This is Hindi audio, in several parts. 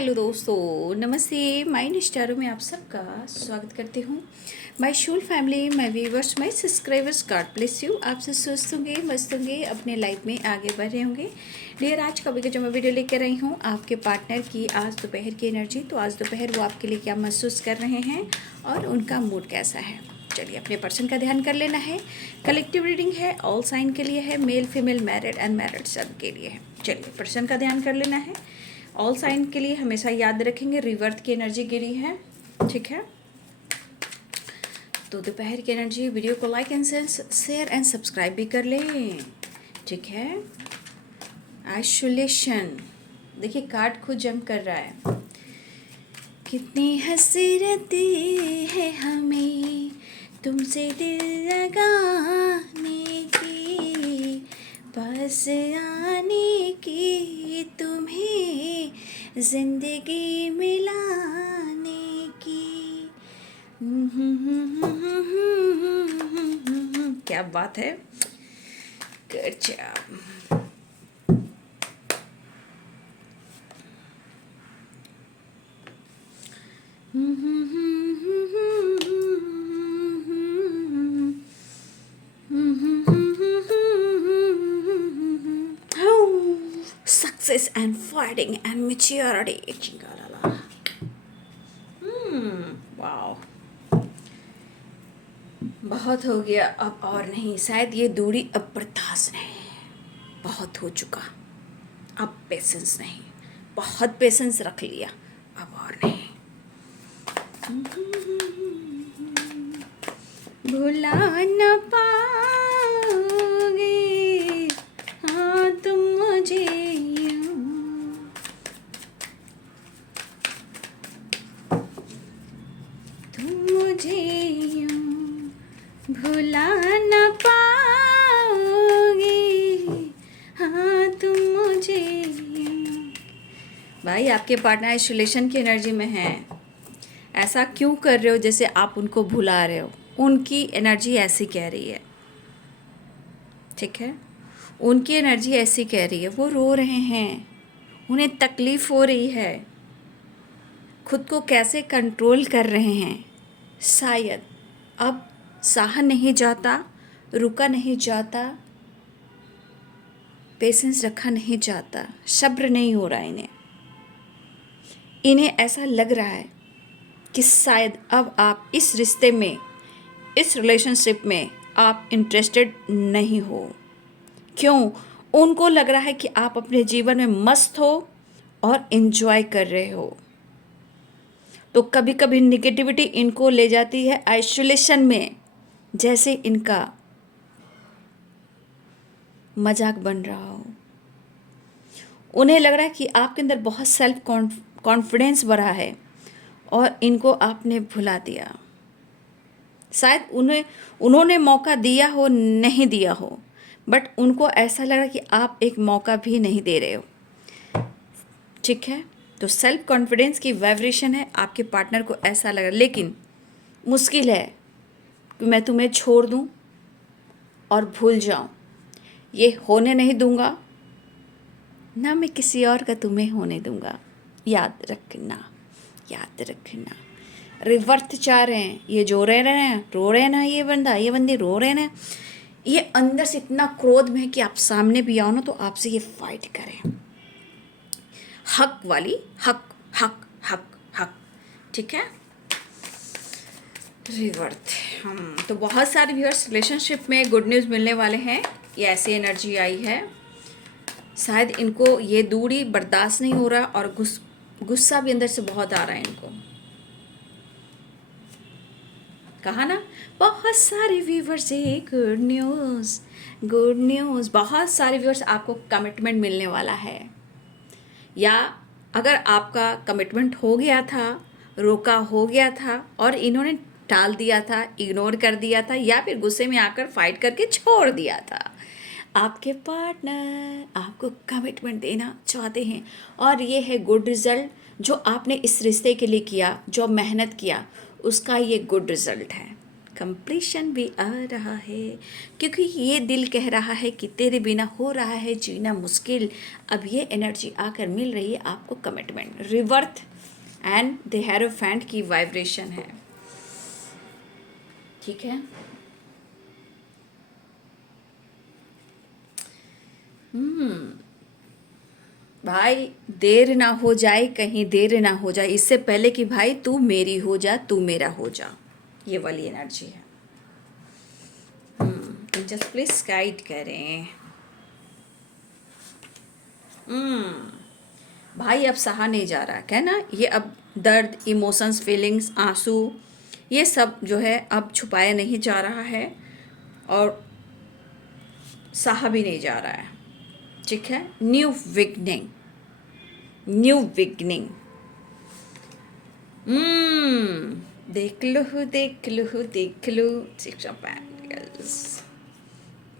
हेलो दोस्तों, नमस्ते। माय स्टारों में आप सबका स्वागत करती हूँ। My Shool family, my viewers, my subscribers, God bless you. आप सब स्वस्थ होंगे, मस्त होंगे, अपने लाइफ में आगे बढ़ रहे होंगे। डियर, आज कभी का जो मैं वीडियो लेकर आई हूँ आपके पार्टनर की आज दोपहर की एनर्जी। तो आज दोपहर वो आपके लिए क्या महसूस कर रहे हैं और उनका मूड कैसा है। चलिए, अपने पर्सन का ध्यान कर लेना है। कलेक्टिव रीडिंग है, ऑल साइन के लिए है, मेल फीमेल, मैरिड अनमैरिड सब के लिए है। चलिए, पर्सन का ध्यान कर लेना है। ऑल साइन के लिए हमेशा याद रखेंगे रिवर्थ की एनर्जी गिरी है, ठीक है। तो दोपहर की एनर्जी, वीडियो को like and share and subscribe भी कर लें, ठीक है। आइसोलेशन, देखिए कार्ड खुद जंप कर रहा है। कितनी हसरती है हमें तुमसे दिल लगाने की, पास आने की, तुम्हें जिंदगी मिलाने की। क्या बात है, good job. Success and fighting and maturity. Chingalala. Wow, बहुत हो गया अब और नहीं। शायद ये दूरी अब बर्दाश्त नहीं, बहुत हो चुका। अब पेशेंस नहीं, बहुत पेशेंस रख लिया, अब और नहीं। भुला न पाओगे हाँ तुम मुझे यूं, तुम मुझे यूं भुला न पाओगे हाँ तुम मुझे यूं। भाई, आपके पार्टनर आइसोलेशन की एनर्जी में हैं। ऐसा क्यों कर रहे हो जैसे आप उनको भुला रहे हो। उनकी एनर्जी ऐसी कह रही है, ठीक है। उनकी एनर्जी ऐसी कह रही है, वो रो रहे हैं, उन्हें तकलीफ़ हो रही है, खुद को कैसे कंट्रोल कर रहे हैं। शायद अब सहा नहीं जाता, रुका नहीं जाता, पेशेंस रखा नहीं जाता, सब्र नहीं हो रहा इन्हें ऐसा लग रहा है कि शायद अब आप इस रिश्ते में, इस रिलेशनशिप में आप इंटरेस्टेड नहीं हो। क्यों? उनको लग रहा है कि आप अपने जीवन में मस्त हो और एंजॉय कर रहे हो। तो कभी कभी निगेटिविटी इनको ले जाती है आइसोलेशन में, जैसे इनका मजाक बन रहा हो। उन्हें लग रहा है कि आपके अंदर बहुत सेल्फ कॉन्फिडेंस बढ़ा है और इनको आपने भुला दिया। शायद उन्होंने मौका दिया हो, नहीं दिया हो, बट उनको ऐसा लग रहा है कि आप एक मौका भी नहीं दे रहे हो, ठीक है। तो सेल्फ कॉन्फिडेंस की वाइब्रेशन है, आपके पार्टनर को ऐसा लग रहा है। लेकिन मुश्किल है कि मैं तुम्हें छोड़ दूं और भूल जाऊं, ये होने नहीं दूंगा, ना मैं किसी और का तुम्हें होने दूंगा। याद रखना, याद रखना। रिवर्थ चाह रहे हैं, ये जो रह रहे हैं, रो रहे हैं ना, ये बंदा ये बंदी रो रहे हैं ना, ये अंदर से इतना क्रोध में है कि आप सामने भी आओ ना तो आपसे ये फाइट करें। हक वाली, हक हक हक हक, ठीक है। रिवर्थ, तो बहुत सारे व्यूअर्स रिलेशनशिप में गुड न्यूज़ मिलने वाले हैं। ये ऐसी एनर्जी आई है, शायद इनको ये दूरी बर्दाश्त नहीं हो रहा और गुस्सा भी अंदर से बहुत आ रहा है इनको। कहा ना, बहुत सारे व्यूवर्स है, गुड न्यूज़, गुड न्यूज़। बहुत सारे व्यूवर्स आपको कमिटमेंट मिलने वाला है, या अगर आपका कमिटमेंट हो गया था, रोका हो गया था और इन्होंने टाल दिया था, इग्नोर कर दिया था, या फिर गुस्से में आकर फाइट करके छोड़ दिया था, आपके पार्टनर आपको कमिटमेंट देना चाहते हैं। और ये है गुड रिज़ल्ट, जो आपने इस रिश्ते के लिए किया, जो मेहनत किया, उसका ये गुड रिज़ल्ट है। कंप्लीशन भी आ रहा है, क्योंकि ये दिल कह रहा है कि तेरे बिना हो रहा है जीना मुश्किल। अब ये एनर्जी आकर मिल रही है आपको कमिटमेंट, रिवर्थ एंड द हेरोफेंट की वाइब्रेशन है। ठीक है, भाई देर ना हो जाए, कहीं देर ना हो जाए, इससे पहले कि भाई तू मेरी हो जा, तू मेरा हो जा, ये वाली एनर्जी है। एंजल्स प्लीज गाइड करें। भाई अब सहा नहीं जा रहा है ना, ये अब दर्द, इमोशंस, फीलिंग्स, आंसू, ये सब जो है अब छुपाया नहीं जा रहा है और सहा भी नहीं जा रहा है। ठीक है, न्यू बिगनिंग, न्यू बिगनिंग। देख लो देख लो देख लो, सिक्स ऑफ पेंटिकल्स।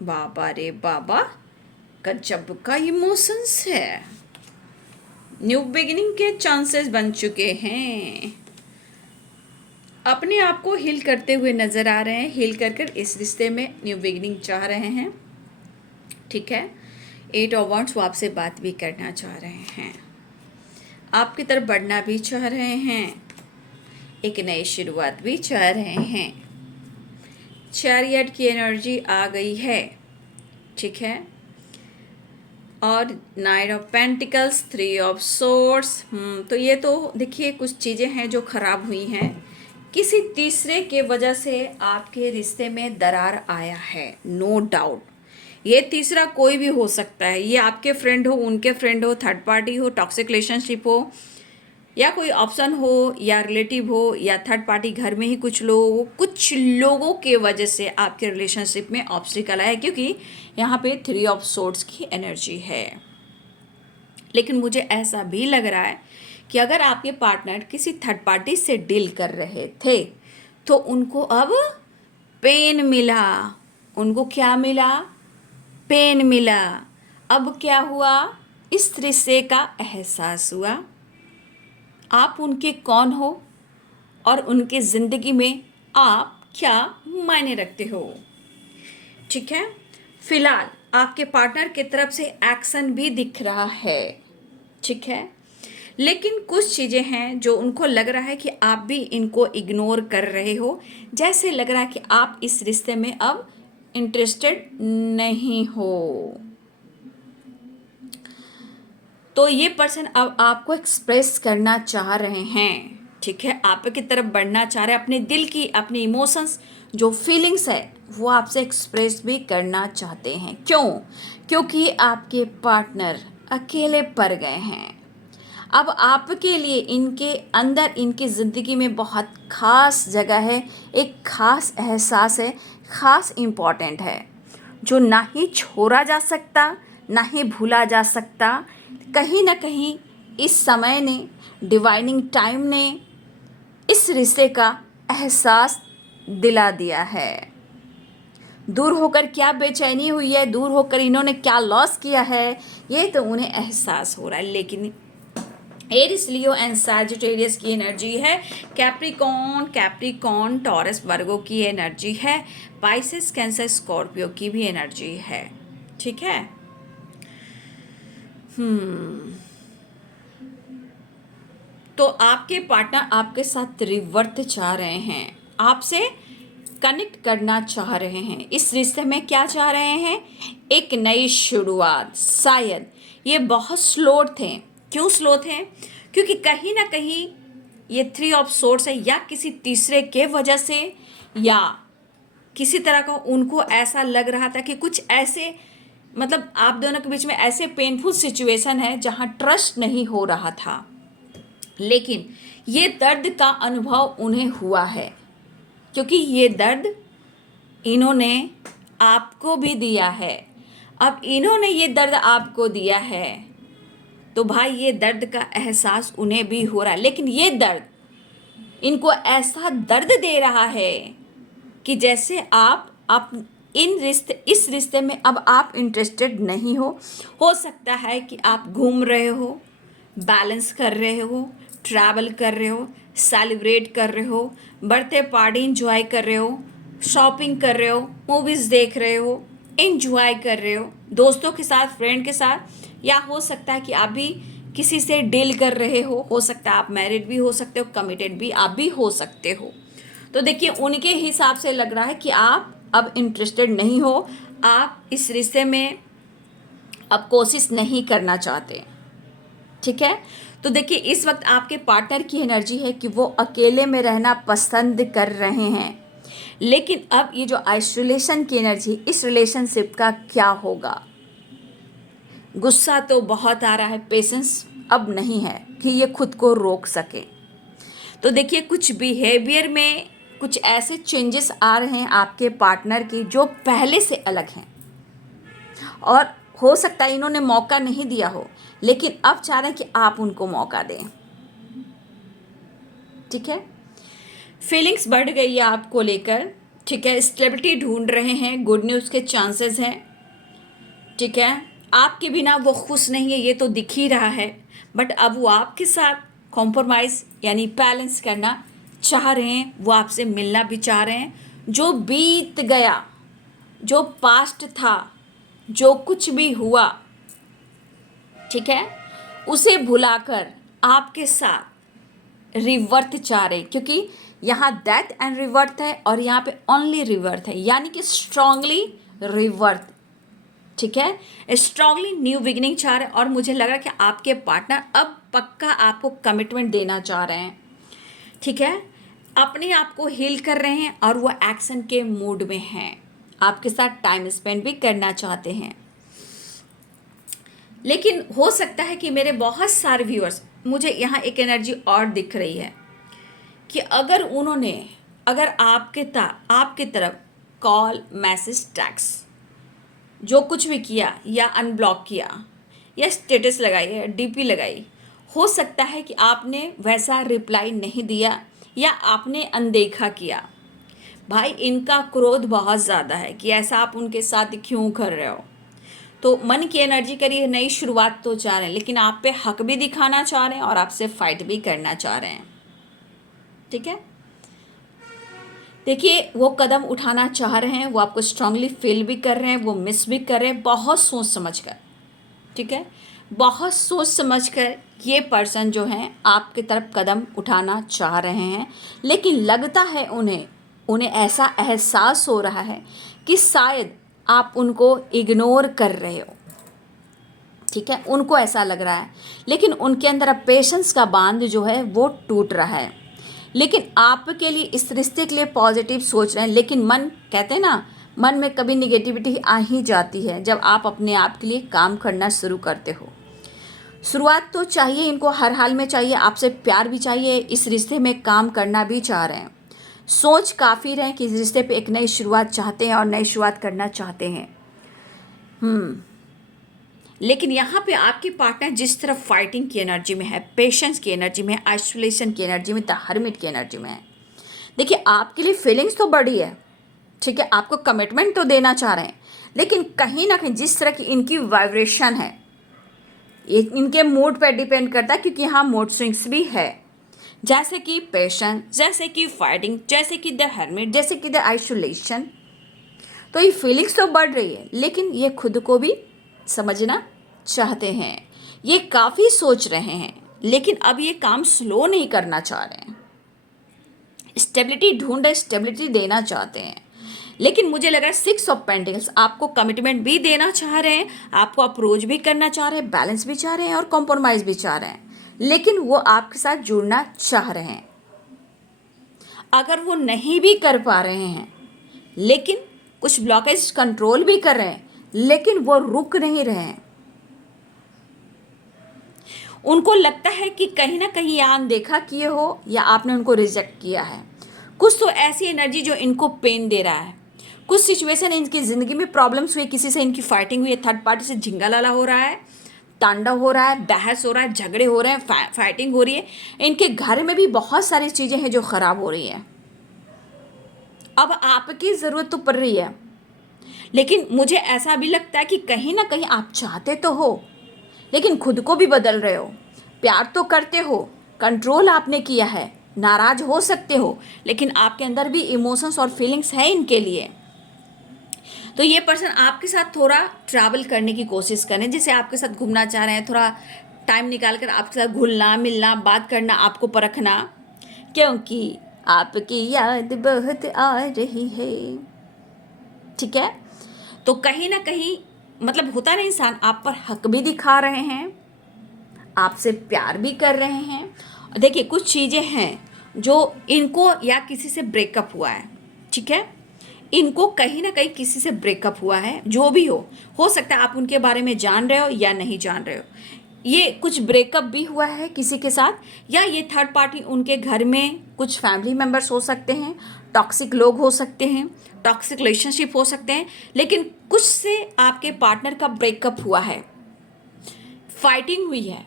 बाबा रे बाबा, गजब का इमोशंस है। न्यू बिगिनिंग के चांसेस बन चुके हैं। अपने आप को हील करते हुए नजर आ रहे हैं, हील कर कर इस रिश्ते में न्यू बिगिनिंग चाह रहे हैं। ठीक है, 8 ऑफ वांड्स वो आपसे बात भी करना चाह रहे हैं, आपकी तरफ बढ़ना भी चाह रहे हैं, एक नई शुरुआत भी चाह रहे हैं। चैरियट की एनर्जी आ गई है। ठीक है, और 9 ऑफ पेंटिकल्स, 3 ऑफ सोर्ड्स। तो ये तो देखिए कुछ चीज़ें हैं जो खराब हुई हैं, किसी तीसरे के वजह से आपके रिश्ते में दरार आया है, नो डाउट। ये तीसरा कोई भी हो सकता है, ये आपके फ्रेंड हो, उनके फ्रेंड हो, थर्ड पार्टी हो, टॉक्सिक रिलेशनशिप हो, या कोई ऑप्शन हो, या रिलेटिव हो, या थर्ड पार्टी घर में ही कुछ लोगों के वजह से आपके रिलेशनशिप में ऑब्स्टिकल आया, क्योंकि यहाँ पे 3 ऑफ सोर्ड्स की एनर्जी है। लेकिन मुझे ऐसा भी लग रहा है कि अगर आपके पार्टनर किसी थर्ड पार्टी से डील कर रहे थे तो उनको अब पेन मिला। उनको क्या मिला? पेन मिला। अब क्या हुआ? इस रिश्ते का एहसास हुआ, आप उनके कौन हो और उनके ज़िंदगी में आप क्या मायने रखते हो। ठीक है, फिलहाल आपके पार्टनर की तरफ से एक्शन भी दिख रहा है। ठीक है, लेकिन कुछ चीज़ें हैं जो उनको लग रहा है कि आप भी इनको इग्नोर कर रहे हो, जैसे लग रहा है कि आप इस रिश्ते में अब इंटरेस्टेड नहीं हो। तो ये पर्सन अब आपको एक्सप्रेस करना चाह रहे हैं। ठीक है, आपकी तरफ बढ़ना चाह रहे हैं, अपने दिल की, अपने इमोशंस, जो फीलिंग्स है वो आपसे एक्सप्रेस भी करना चाहते हैं। क्यों? क्योंकि आपके पार्टनर अकेले पड़ गए हैं। अब आपके लिए इनके अंदर, इनकी ज़िंदगी में बहुत ख़ास जगह है, एक ख़ास एहसास है, ख़ास इम्पॉर्टेंट है, जो ना ही छोड़ा जा सकता, ना ही भूला जा सकता। कहीं ना कहीं इस समय ने, डिवाइनिंग टाइम ने इस रिश्ते का एहसास दिला दिया है। दूर होकर क्या बेचैनी हुई है, दूर होकर इन्होंने क्या लॉस किया है, ये तो उन्हें एहसास हो रहा है। लेकिन एरिस, लियो एंड सैजिटेरियस की एनर्जी है, कैप्रिकॉर्न, टॉरस, वर्गो की एनर्जी है, पाइसेस, कैंसर, स्कॉर्पियो की भी एनर्जी है। ठीक है, तो आपके पार्टनर आपके साथ रिवर्त चाह रहे हैं, आपसे कनेक्ट करना चाह रहे हैं। इस रिश्ते में क्या चाह रहे हैं? एक नई शुरुआत। शायद ये बहुत स्लो थे। क्यों स्लो थे? क्योंकि कहीं ना कहीं ये 3 ऑफ सोर्ड्स है, या किसी तीसरे के वजह से, या किसी तरह का उनको ऐसा लग रहा था कि कुछ ऐसे, मतलब आप दोनों के बीच में ऐसे पेनफुल सिचुएशन है जहाँ ट्रस्ट नहीं हो रहा था। लेकिन ये दर्द का अनुभव उन्हें हुआ है, क्योंकि ये दर्द इन्होंने आपको भी दिया है। अब इन्होंने ये दर्द आपको दिया है तो भाई ये दर्द का एहसास उन्हें भी हो रहा है। लेकिन ये दर्द इनको ऐसा दर्द दे रहा है कि जैसे आप इस रिश्ते में अब आप इंटरेस्टेड नहीं हो सकता है कि आप घूम रहे हो, बैलेंस कर रहे हो, ट्रैवल कर रहे हो, सेलिब्रेट कर रहे हो, बर्थडे पार्टी इंजॉय कर रहे हो, शॉपिंग कर रहे हो, मूवीज़ देख रहे हो, एंजॉय कर रहे हो दोस्तों के साथ, फ्रेंड के साथ, या हो सकता है कि आप भी किसी से डील कर रहे हो सकता है आप मैरिड भी हो सकते हो, कमिटेड भी आप भी हो सकते हो। तो देखिए उनके हिसाब से लग रहा है कि आप अब इंटरेस्टेड नहीं हो, आप इस रिश्ते में अब कोशिश नहीं करना चाहते। ठीक है, तो देखिए इस वक्त आपके पार्टनर की एनर्जी है कि वो अकेले में रहना पसंद कर रहे हैं, लेकिन अब ये जो आइसोलेशन की एनर्जी, इस रिलेशनशिप का क्या होगा। गुस्सा तो बहुत आ रहा है, पेशेंस अब नहीं है कि ये खुद को रोक सके। तो देखिए कुछ बिहेवियर में कुछ ऐसे चेंजेस आ रहे हैं आपके पार्टनर की जो पहले से अलग हैं, और हो सकता है इन्होंने मौका नहीं दिया हो, लेकिन अब चाह रहे हैं कि आप उनको मौका दें। ठीक है, फीलिंग्स बढ़ गई है आपको लेकर। ठीक है, स्टेबिलिटी ढूंढ रहे हैं, गुड न्यूज़ के चांसेस हैं। ठीक है, आपके बिना वो खुश नहीं है, ये तो दिख ही रहा है, बट अब वो आपके साथ कॉम्प्रोमाइज़ यानी बैलेंस करना चाह रहे हैं, वो आपसे मिलना भी चाह रहे हैं। जो बीत गया, जो पास्ट था, जो कुछ भी हुआ, ठीक है, उसे भुलाकर आपके साथ रिवर्थ चाह रहे, क्योंकि यहाँ डेथ एंड रिवर्थ है और यहाँ पे ओनली रिवर्थ है, यानी कि स्ट्रांगली रिवर्थ। ठीक है, स्ट्रांगली न्यू बिगिनिंग चाह रहे हैं, और मुझे लग रहा है कि आपके पार्टनर अब पक्का आपको कमिटमेंट देना चाह रहे हैं। ठीक है, अपने आप को हील कर रहे हैं और वो एक्शन के मूड में हैं, आपके साथ टाइम स्पेंड भी करना चाहते हैं। लेकिन हो सकता है कि मेरे बहुत सारे व्यूअर्स, मुझे यहाँ एक एनर्जी और दिख रही है कि अगर आपके तरफ कॉल, मैसेज, टेक्स्ट जो कुछ भी किया या अनब्लॉक किया या स्टेटस लगाई या डीपी लगाई, हो सकता है कि आपने वैसा रिप्लाई नहीं दिया या आपने अनदेखा किया। भाई इनका क्रोध बहुत ज़्यादा है कि ऐसा आप उनके साथ क्यों कर रहे हो। तो मन की एनर्जी करिए, नई शुरुआत तो चाह रहे हैं, लेकिन आप पे हक भी दिखाना चाह रहे हैं और आपसे फाइट भी करना चाह रहे हैं। ठीक है, देखिए वो कदम उठाना चाह रहे हैं, वो आपको स्ट्रांगली फील भी कर रहे हैं, वो मिस भी कर रहे हैं, बहुत सोच समझ कर। ठीक है, बहुत सोच समझ कर ये पर्सन जो हैं आपकी तरफ कदम उठाना चाह रहे हैं, लेकिन लगता है उन्हें ऐसा एहसास हो रहा है कि शायद आप उनको इग्नोर कर रहे हो। ठीक है, उनको ऐसा लग रहा है, लेकिन उनके अंदर अब पेशेंस का बांध जो है वो टूट रहा है। लेकिन आपके लिए, इस रिश्ते के लिए पॉजिटिव सोच रहे हैं, लेकिन मन, कहते हैं ना, मन में कभी निगेटिविटी आ ही जाती है जब आप अपने आप के लिए काम करना शुरू करते हो। शुरुआत तो चाहिए इनको, हर हाल में चाहिए, आपसे प्यार भी चाहिए, इस रिश्ते में काम करना भी चाह रहे हैं, सोच काफ़ी रहे कि इस रिश्ते पे एक नई शुरुआत चाहते हैं और नई शुरुआत करना चाहते हैं। लेकिन यहाँ पे आपके पार्टनर जिस तरफ फाइटिंग की एनर्जी में है, पेशेंस की एनर्जी में है, आइसोलेशन की एनर्जी में, द हर्मिट की एनर्जी में है। देखिए आपके लिए फीलिंग्स तो बड़ी है, ठीक है, आपको कमिटमेंट तो देना चाह रहे हैं, लेकिन कहीं ना कहीं जिस तरह की इनकी वाइब्रेशन है, ये इनके मूड पर डिपेंड करता है, क्योंकि यहाँ मूड स्विंग्स भी है, जैसे कि पेशेंस, जैसे कि फाइटिंग, जैसे कि द हर्मिट, जैसे कि द आइसोलेशन। तो ये फीलिंग्स तो बढ़ रही है, लेकिन ये खुद को भी समझना चाहते हैं, ये काफ़ी सोच रहे हैं, लेकिन अब ये काम स्लो नहीं करना चाह रहे हैं, स्टेबिलिटी ढूंढ रहे, स्टेबिलिटी देना चाहते हैं। लेकिन मुझे लग रहा है 6 ऑफ पेंटिकल्स आपको कमिटमेंट भी देना चाह रहे हैं, आपको अप्रोच भी करना चाह रहे हैं, बैलेंस भी चाह रहे हैं और कॉम्प्रोमाइज़ भी चाह रहे हैं, लेकिन वो आपके साथ जुड़ना चाह रहे हैं। अगर वो नहीं भी कर पा रहे हैं, लेकिन कुछ ब्लॉकेज कंट्रोल भी कर रहे हैं, लेकिन वो रुक नहीं रहे हैं। उनको लगता है कि कहीं ना कहीं या अनदेखा किए हो या आपने उनको रिजेक्ट किया है। कुछ तो ऐसी एनर्जी जो इनको पेन दे रहा है, कुछ सिचुएशन इनकी ज़िंदगी में प्रॉब्लम्स हुई, किसी से इनकी फाइटिंग हुई है, थर्ड पार्टी से झिंगा लाला हो रहा है, तांडव हो रहा है, बहस हो रहा है, झगड़े हो रहे हैं, फाइटिंग हो रही है, इनके घर में भी बहुत सारी चीज़ें हैं जो ख़राब हो रही हैं। अब आपकी ज़रूरत तो पड़ रही है, लेकिन मुझे ऐसा भी लगता है कि कहीं ना कहीं आप चाहते तो हो, लेकिन खुद को भी बदल रहे हो, प्यार तो करते हो, कंट्रोल आपने किया है, नाराज हो सकते हो, लेकिन आपके अंदर भी इमोशंस और फीलिंग्स है इनके लिए। तो ये पर्सन आपके साथ थोड़ा ट्रैवल करने की कोशिश करें, जैसे आपके साथ घूमना चाह रहे हैं, थोड़ा टाइम निकाल कर आपके साथ घुलना मिलना, बात करना, आपको परखना, क्योंकि आपकी याद बहुत आ रही है। ठीक है, तो कहीं ना कहीं मतलब होता ना, इंसान आप पर हक भी दिखा रहे हैं, आपसे प्यार भी कर रहे हैं। देखिए कुछ चीज़ें हैं जो इनको या किसी से ब्रेकअप हुआ है, ठीक है, इनको कहीं ना कहीं किसी से ब्रेकअप हुआ है, जो भी हो सकता है आप उनके बारे में जान रहे हो या नहीं जान रहे हो। ये कुछ ब्रेकअप भी हुआ है किसी के साथ, या ये थर्ड पार्टी उनके घर में कुछ फैमिली मेंबर्स हो सकते हैं, टॉक्सिक लोग हो सकते हैं, टॉक्सिक रिलेशनशिप हो सकते हैं, लेकिन कुछ से आपके पार्टनर का ब्रेकअप हुआ है, फाइटिंग हुई है,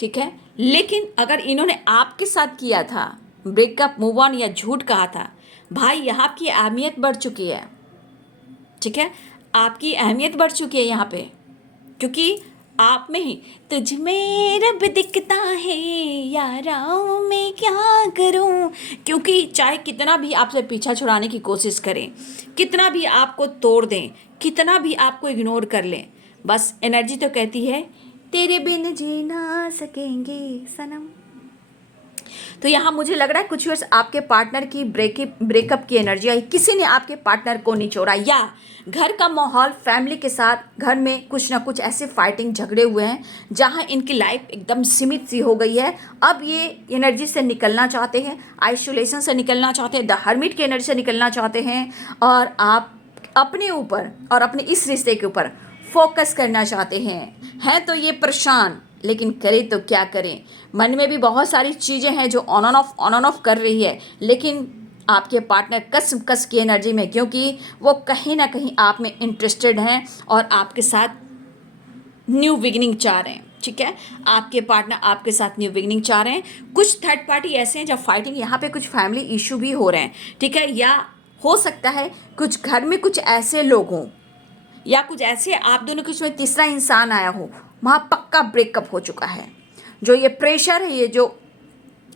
ठीक है। लेकिन अगर इन्होंने आपके साथ किया था ब्रेकअप, मूव ऑन या झूठ कहा था, भाई यहाँ आपकी अहमियत बढ़ चुकी है, ठीक है, आपकी अहमियत बढ़ चुकी है यहाँ पे, क्योंकि आप में ही तुझ में रब दिखता है याराओं मैं क्या करूं। क्योंकि चाहे कितना भी आपसे पीछा छुड़ाने की कोशिश करें, कितना भी आपको तोड़ दें, कितना भी आपको इग्नोर कर लें, बस एनर्जी तो कहती है तेरे बिन जी ना सकेंगे सनम। तो यहाँ मुझे लग रहा है कुछ वर्ष आपके पार्टनर की ब्रेकअप की एनर्जी आई, किसी ने आपके पार्टनर को निचोड़ा, या घर का माहौल फैमिली के साथ घर में कुछ ना कुछ ऐसे फाइटिंग झगड़े हुए हैं जहाँ इनकी लाइफ एकदम सीमित सी हो गई है। अब ये एनर्जी से निकलना चाहते हैं, आइसोलेशन से निकलना चाहते हैं, द हर्मिट की एनर्जी से निकलना चाहते हैं, और आप अपने ऊपर और अपने इस रिश्ते के ऊपर फोकस करना चाहते हैं तो ये परेशान, लेकिन करें तो क्या करें। मन में भी बहुत सारी चीज़ें हैं जो ऑन ऑन ऑफ कर रही है, लेकिन आपके पार्टनर कस की एनर्जी में, क्योंकि वो कहीं ना कहीं आप में इंटरेस्टेड हैं और आपके साथ न्यू बिगिनिंग चाह रहे हैं, ठीक है। आपके पार्टनर आपके साथ न्यू बिगिनिंग चाह रहे हैं। कुछ थर्ड पार्टी ऐसे हैं जब फाइटिंग, यहाँ पे कुछ फैमिली इशू भी हो रहे हैं, ठीक है, या हो सकता है कुछ घर में कुछ ऐसे लोग हों, या कुछ ऐसे आप दोनों के उसमें तीसरा इंसान आया हो, वहाँ पक्का ब्रेकअप हो चुका है। जो ये प्रेशर है, ये जो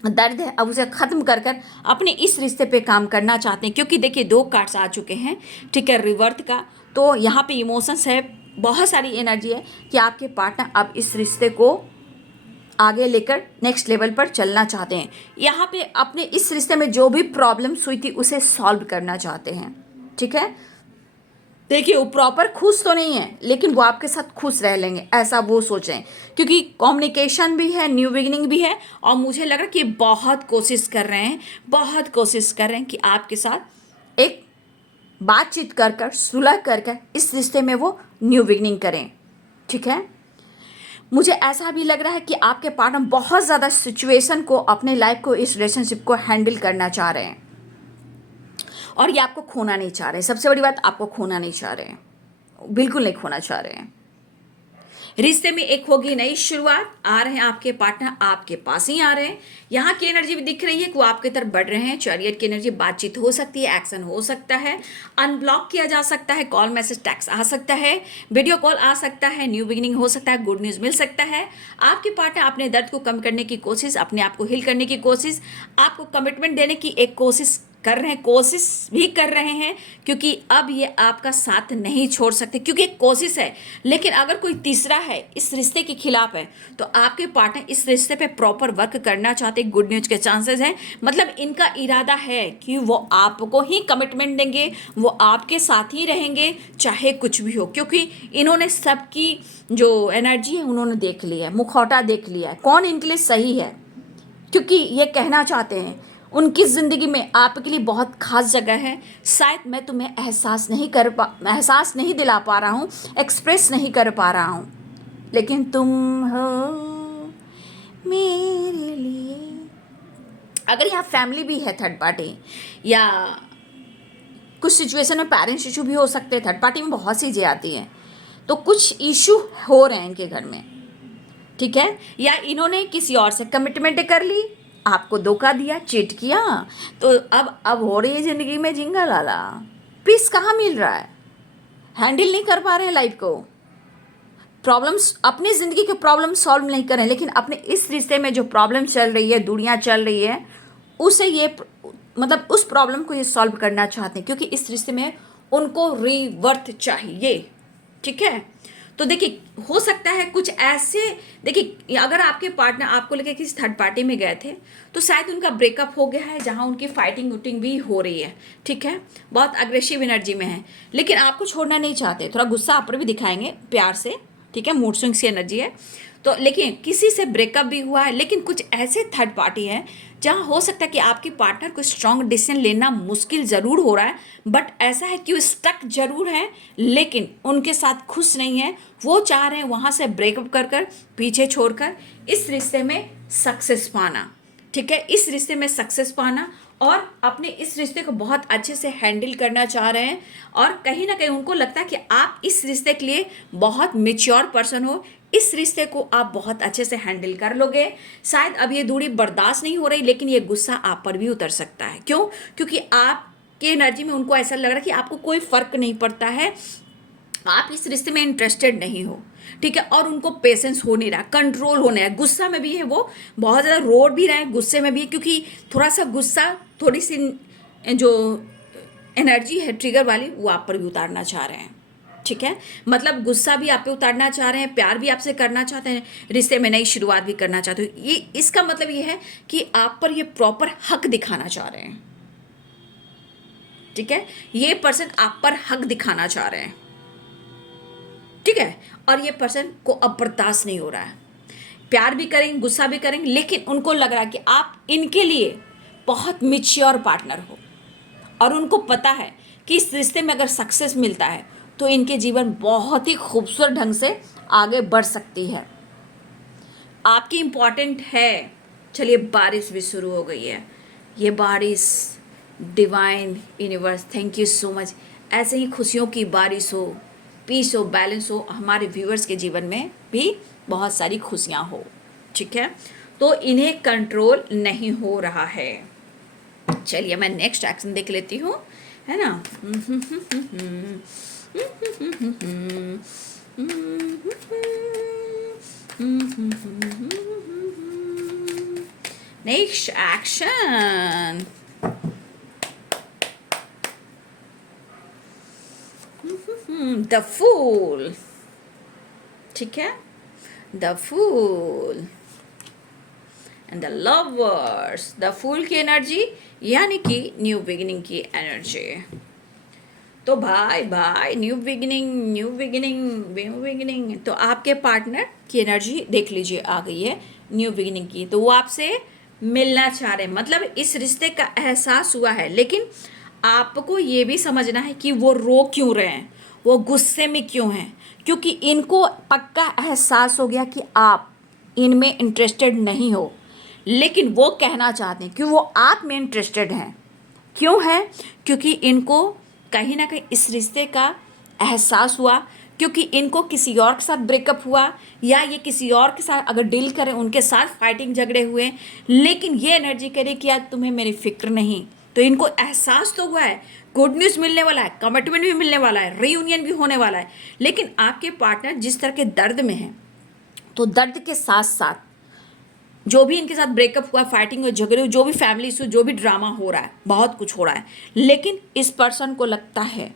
दर्द है, अब उसे ख़त्म कर कर अपने इस रिश्ते पे काम करना चाहते हैं, क्योंकि देखिए 2 कार्ड्स आ चुके हैं, ठीक है, रिवर्थ का। तो यहाँ पे इमोशंस है, बहुत सारी एनर्जी है कि आपके पार्टनर अब इस रिश्ते को आगे लेकर नेक्स्ट लेवल पर चलना चाहते हैं। यहाँ पे अपने इस रिश्ते में जो भी प्रॉब्लम्स हुई थी उसे सॉल्व करना चाहते हैं, ठीक है। देखिए वो प्रॉपर खुश तो नहीं है, लेकिन वो आपके साथ खुश रह लेंगे, ऐसा वो सोचें, क्योंकि कम्युनिकेशन भी है, न्यू बिगिनिंग भी है, और मुझे लग रहा है कि बहुत कोशिश कर रहे हैं, बहुत कोशिश कर रहे हैं कि आपके साथ एक बातचीत कर कर, सुलह कर कर इस रिश्ते में वो न्यू बिगिनिंग करें, ठीक है। मुझे ऐसा भी लग रहा है कि आपके पार्टनर बहुत ज़्यादा सिचुएशन को, अपने लाइफ को, इस रिलेशनशिप को हैंडल करना चाह रहे हैं, और ये आपको खोना नहीं चाह रहे। सबसे बड़ी बात, आपको खोना नहीं चाह रहे हैं, बिल्कुल नहीं खोना चाह रहे हैं। रिश्ते में एक होगी नई शुरुआत, आ रहे हैं आपके पार्टनर, आपके पास ही आ रहे हैं। यहाँ की एनर्जी भी दिख रही है कि वो आपकी तरफ बढ़ रहे हैं। चैरियट की एनर्जी, बातचीत हो सकती है, एक्शन हो सकता है, अनब्लॉक किया जा सकता है, कॉल मैसेज टेक्स्ट आ सकता है, वीडियो कॉल आ सकता है, न्यू बिगिनिंग हो सकता है, गुड न्यूज़ मिल सकता है। आपके पार्टनर अपने दर्द को कम करने की कोशिश, अपने आप को हील करने की कोशिश, आपको कमिटमेंट देने की एक कोशिश कर रहे हैं, कोशिश भी कर रहे हैं, क्योंकि अब ये आपका साथ नहीं छोड़ सकते, क्योंकि एक कोशिश है। लेकिन अगर कोई तीसरा है इस रिश्ते के खिलाफ है, तो आपके पार्टनर इस रिश्ते पे प्रॉपर वर्क करना चाहते हैं, गुड न्यूज़ के चांसेस हैं। मतलब इनका इरादा है कि वो आपको ही कमिटमेंट देंगे, वो आपके साथ ही रहेंगे, चाहे कुछ भी हो, क्योंकि इन्होंने सबकी जो एनर्जी है उन्होंने देख लिया है, मुखौटा देख लिया है, कौन इनके लिए सही है। क्योंकि ये कहना चाहते हैं उनकी ज़िंदगी में आपके लिए बहुत खास जगह है, शायद मैं तुम्हें एहसास नहीं दिला पा रहा हूँ, एक्सप्रेस नहीं कर पा रहा हूँ, लेकिन तुम हो मेरे लिए। अगर यहाँ फैमिली भी है थर्ड पार्टी, या कुछ सिचुएशन में पेरेंट्स इशू भी हो सकते हैं, थर्ड पार्टी में बहुत सी चीज़ें आती हैं, तो कुछ इशू हो रहे हैं इनके घर में, ठीक है, या इन्होंने किसी और से कमिटमेंट कर ली, आपको धोखा दिया, चीट किया, तो अब हो रही है ज़िंदगी में झिंगा लाला, पीस कहाँ मिल रहा है, हैंडल नहीं कर पा रहे हैं लाइफ को, प्रॉब्लम्स, अपनी ज़िंदगी के प्रॉब्लम सॉल्व नहीं कर रहे हैं, लेकिन अपने इस रिश्ते में जो प्रॉब्लम चल रही है, दूरियां चल रही है, उसे ये मतलब उस प्रॉब्लम को ये सॉल्व करना चाहते हैं, क्योंकि इस रिश्ते में उनको रीवर्थ चाहिए। ठीक है, तो देखिए हो सकता है कुछ ऐसे, देखिए अगर आपके पार्टनर आपको लेकर किसी थर्ड पार्टी में गए थे तो शायद उनका ब्रेकअप हो गया है, जहां उनकी फाइटिंग वुटिंग भी हो रही है। ठीक है, बहुत अग्रेसिव एनर्जी में है, लेकिन आपको छोड़ना नहीं चाहते, थोड़ा गुस्सा आप पर भी दिखाएंगे प्यार से। ठीक है, मूड स्विंग्स की एनर्जी है। तो लेकिन किसी से ब्रेकअप भी हुआ है, लेकिन कुछ ऐसे थर्ड पार्टी हैं जहाँ हो सकता है कि आपके पार्टनर को स्ट्रॉन्ग डिसीजन लेना मुश्किल ज़रूर हो रहा है, बट ऐसा है कि वो स्टक जरूर हैं, लेकिन उनके साथ खुश नहीं है। वो चाह रहे हैं वहाँ से ब्रेकअप कर कर, पीछे छोड़कर इस रिश्ते में सक्सेस पाना। ठीक है, इस रिश्ते में सक्सेस पाना और अपने इस रिश्ते को बहुत अच्छे से हैंडल करना चाह रहे हैं, और कहीं ना कहीं उनको लगता है कि आप इस रिश्ते के लिए बहुत मेच्योर पर्सन हो, इस रिश्ते को आप बहुत अच्छे से हैंडल कर लोगे। शायद अब ये दूरी बर्दाश्त नहीं हो रही, लेकिन ये गुस्सा आप पर भी उतर सकता है। क्यों? क्योंकि आपकी एनर्जी में उनको ऐसा लग रहा है कि आपको कोई फर्क नहीं पड़ता है, आप इस रिश्ते में इंटरेस्टेड नहीं हो। ठीक है, और उनको पेशेंस हो नहीं रहा, कंट्रोल होने है, गुस्सा में भी है, वो बहुत ज़्यादा रोड भी रहे हैं, गुस्से में भी है, क्योंकि थोड़ा सा गुस्सा, थोड़ी सी जो एनर्जी है ट्रिगर वाली, वो आप पर भी उतारना चाह रहे हैं। ठीक है, मतलब गुस्सा भी आप पे उतारना चाह रहे हैं, प्यार भी आपसे करना चाहते हैं, रिश्ते में नई शुरुआत भी करना चाहते हो। ये इसका मतलब ये है कि आप पर ये प्रॉपर हक दिखाना चाह रहे हैं। ठीक है, ये पर्सन आप पर हक दिखाना चाह रहे हैं। ठीक है, और ये पर्सन को अब बर्दाश्त नहीं हो रहा है, प्यार भी करेंगे, गुस्सा भी करेंगे, लेकिन उनको लग रहा है कि आप इनके लिए बहुत मिच्योर पार्टनर हो, और उनको पता है कि इस रिश्ते में अगर सक्सेस मिलता है तो इनके जीवन बहुत ही खूबसूरत ढंग से आगे बढ़ सकती है। आपकी इम्पॉर्टेंट है। चलिए, बारिश भी शुरू हो गई है, ये बारिश divine universe, thank you so much. ऐसे ही खुशियों की बारिश हो, पीस हो, बैलेंस हो, हमारे व्यूअर्स के जीवन में भी बहुत सारी खुशियाँ हो। ठीक है, तो इन्हें कंट्रोल नहीं हो रहा है। चलिए मैं नेक्स्ट एक्शन देख लेती हूँ, है ना। Next action, the fool. ठीक है, the fool and the lovers. The fool की एनर्जी यानी कि न्यू बिगिनिंग की एनर्जी। तो भाई भाई new beginning, new beginning, new beginning. तो आपके पार्टनर की एनर्जी देख लीजिए आ गई है न्यू बिगिनिंग की। तो वो आपसे मिलना चाह रहे हैं, मतलब इस रिश्ते का एहसास हुआ है, लेकिन आपको ये भी समझना है कि वो रो क्यों रहे हैं, वो गुस्से में क्यों हैं, क्योंकि इनको पक्का एहसास हो गया कि आप इनमें इंटरेस्टेड नहीं हो, लेकिन वो कहना चाहते हैं कि वो आप में इंटरेस्टेड हैं। क्यों है? क्योंकि इनको कहीं ना कहीं इस रिश्ते का एहसास हुआ, क्योंकि इनको किसी और के साथ ब्रेकअप हुआ, या ये किसी और के साथ अगर डील करें उनके साथ फाइटिंग झगड़े हुए, लेकिन ये एनर्जी करे कि आज तुम्हें मेरी फिक्र नहीं। तो इनको एहसास तो हुआ है, गुड न्यूज़ मिलने वाला है, कमिटमेंट भी मिलने वाला है, रीयूनियन भी होने वाला है, लेकिन आपके पार्टनर जिस तरह के दर्द में है, तो दर्द के साथ साथ जो भी इनके साथ ब्रेकअप हुआ, फाइटिंग हुई, झगड़े हुए, जो भी फैमिली इशू, जो भी ड्रामा हो रहा है, बहुत कुछ हो रहा है, लेकिन इस पर्सन को लगता है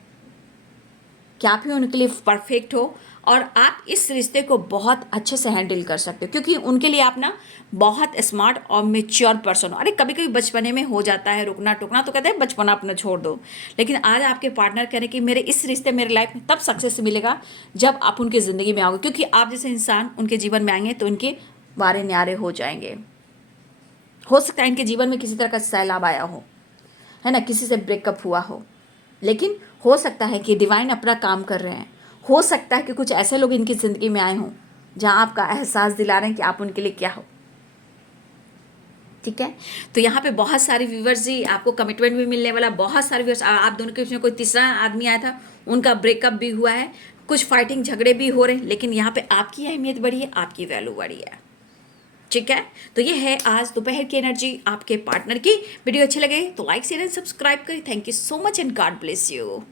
कि आप ही उनके लिए परफेक्ट हो, और आप इस रिश्ते को बहुत अच्छे से हैंडल कर सकते हो, क्योंकि उनके लिए आप ना बहुत स्मार्ट और मेच्योर पर्सन हो। अरे कभी कभी बचपने में हो जाता है रुकना टुकना, तो कहते हैं बचपना अपना छोड़ दो, लेकिन आज आपके पार्टनर कह रहे हैं कि मेरे इस रिश्ते मेरे लाइफ में तब सक्सेस मिलेगा जब आप उनकी ज़िंदगी में आओगे, क्योंकि आप जैसे इंसान उनके जीवन में आएंगे तो उनके बारे न्यारे हो जाएंगे। हो सकता है इनके जीवन में किसी तरह का सैलाब आया हो, है ना, किसी से ब्रेकअप हुआ हो, लेकिन हो सकता है कि डिवाइन अपना काम कर रहे हैं। हो सकता है कि कुछ ऐसे लोग इनकी ज़िंदगी में आए हों जहां आपका एहसास दिला रहे हैं कि आप उनके लिए क्या हो। ठीक है, तो यहाँ पे बहुत सारे व्यूवर्स जी, आपको कमिटमेंट भी मिलने वाला, बहुत सारे व्यूवर्स, आप दोनों के बीच में कोई तीसरा आदमी आया था, उनका ब्रेकअप भी हुआ है, कुछ फाइटिंग झगड़े भी हो रहे हैं, लेकिन यहाँ पे आपकी अहमियत बढ़ी है, आपकी वैल्यू बढ़ी है। ठीक है, तो ये है आज दोपहर की एनर्जी आपके पार्टनर की। वीडियो अच्छे लगे तो लाइक शेयर एंड सब्सक्राइब करें। Thank you so much and God bless you.